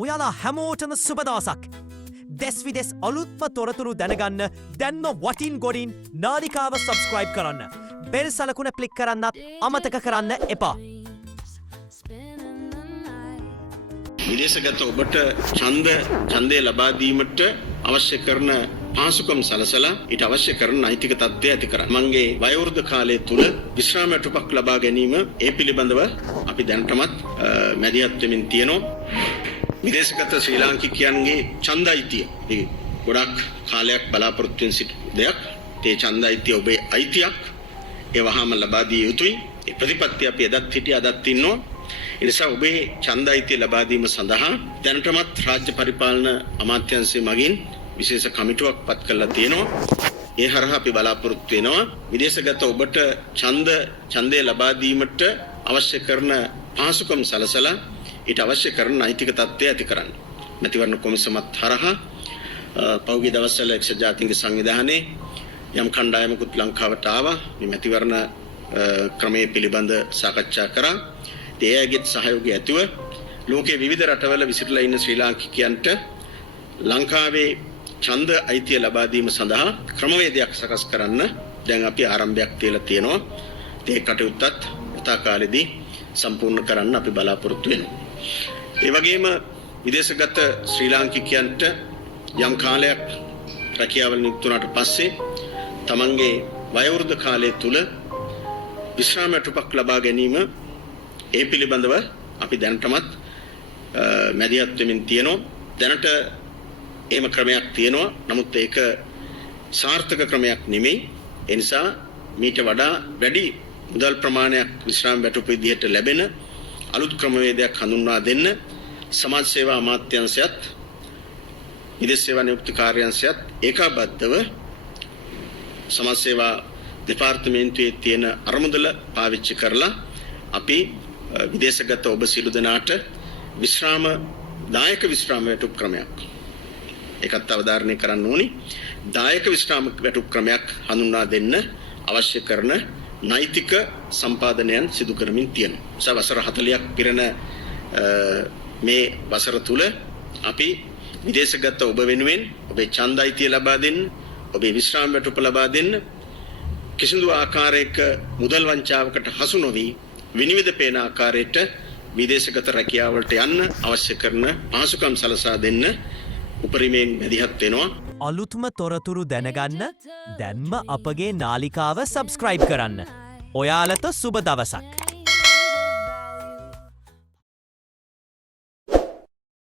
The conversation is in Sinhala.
ඔයාලා හැමෝටම සුබ දවසක්. දෙස් විදෙස් අලුත්ම තොරතුරු දැනගන්න දැන්ම වටින් ගොඩින් නාලිකාව සබස්ක්‍රයිබ් කරන්න. බෙල් සලකුණ ක්ලික් කරන්නත් අමතක කරන්න එපා. විදේශගත ඔබට ඡන්දය ලබා දීමට අවශ්‍ය කරන පාසුකම් සලසලා ඊට අවශ්‍ය කරන නෛතික තත්ත්වය ඇති කරගන්න. මගේ වයෝවෘද්ධ කාලය තුල විශ්‍රාම වැටුපක් ලබා ගැනීම ඒ පිළිබඳව අපි දැනටමත් මැදිහත් වෙමින් තියෙනවා. විදේශගත ශ්‍රී ලාංකිකයන්ගේ ඡන්ද අයිතිය ගොඩක් කාලයක් බලාපොරොත්තු වෙන සිට දෙයක්. ඒ ඡන්ද අයිතිය ඔබේ අයිතියක්. ඒ වහාම ලබා දිය යුතුයි. ඒ ප්‍රතිපත්තිය අපි එදත් හිටිය අදත් ඉන්නවා. ඒ නිසා ඔබේ ඡන්ද අයිතිය ලබා දීම සඳහා දැනටමත් රාජ්‍ය පරිපාලන අමාත්‍යාංශය මගින් විශේෂ කමිටුවක් පත් කරලා තියෙනවා. ඒ හරහා අපි බලාපොරොත්තු වෙනවා විදේශගත ඔබට ඡන්දය ලබා දීමට අවශ්‍ය කරන පාසුකම් සලසලා ඊට අවශ්‍ය කරන නෛතික තත්ත්වය ඇති කරන්න. මැතිවරණ කොමිසමත් හරහා පෞද්ගලික දවස්වල එක්සත් ජාතීන්ගේ සංවිධානයේ යම් කණ්ඩායමකුත් ලංකාවට ආවා. මේ මැතිවරණ ක්‍රමයේ පිළිබඳ සාකච්ඡා කරා. ඒයගේ සහයෝගය ඇතුව ලෝකයේ විවිධ රටවල විසිරලා ඉන්න ශ්‍රී ලාංකිකයන්ට ලංකාවේ ඡන්ද අයිතිය ලබා දීම සඳහා ක්‍රමවේදයක් සකස් කරන්න දැන් අපි ආරම්භයක් තියලා තියෙනවා. ඒ කටයුත්තත් යථා කාලෙදී සම්පූර්ණ කරන්න අපි බලාපොරොත්තු වෙනවා. ඒ වගේම විදේශගත ශ්‍රී ලාංකිකයන්ට යම් කාලයක් රැකියාවල නියුක්ත වුණාට පස්සේ තමන්ගේ වයෝවෘද්ධ කාලය තුල විශ්‍රාම වැටුපක් ලබා ගැනීම ඒ පිළිබඳව අපි දැනටමත් මැදිහත් වෙමින් තියෙනවා. දැනට එහෙම ක්‍රමයක් තියෙනවා. නමුත් ඒක සාර්ථක ක්‍රමයක් නෙමෙයි. ඒ නිසා මීට වඩා වැඩි මුදල් ප්‍රමාණයක් විශ්‍රාම වැටුප විදිහට ලැබෙන අලුත් ක්‍රමවේදයක් හඳුන්වා දෙන්න සමාජ සේවා අමාත්‍යාංශයත් විදේශ සේවා නියුක්ති කාර්යාංශයත් ඒකාබද්ධව සමාජ සේවා දෙපාර්තමේන්තුවේ තියෙන අරමුදල පාවිච්චි කරලා අපි විදේශගත ඔබ සියලු දෙනාට දායක විශ්‍රාම වැටුප් ක්‍රමයක් ඒකත් අවධාරණය කරන්න ඕනි. දායක විශ්‍රාම වැටුප් ක්‍රමයක් හඳුන්වා දෙන්න අවශ්‍ය කරන නෛතික සම්පාදනයන් සිදු කරමින් තියෙනවා. වසර 40ක් පිරෙන මේ වසර තුල අපි විදේශගත ඔබ වෙනුවෙන් ඔබේ ඡන්ද අයිතිය ලබා දෙන්න, ඔබේ විශ්‍රාම වැටුප ලබා දෙන්න කිසිදු ආකාරයක මුදල් වංචාවකට හසු නොවි විනිවිද පේන ආකාරයට විදේශගත රැකියාවලට යන්න අවශ්‍ය කරන පහසුකම් සලසා දෙන්න උපරිමයෙන් මැදිහත් වෙනවා. අලුත්ම තොරතුරු දැනගන්න දැන්ම අපගේ නාලිකාව සබස්ක්‍රයිබ් කරන්න. ඔයාලට සුබ දවසක්.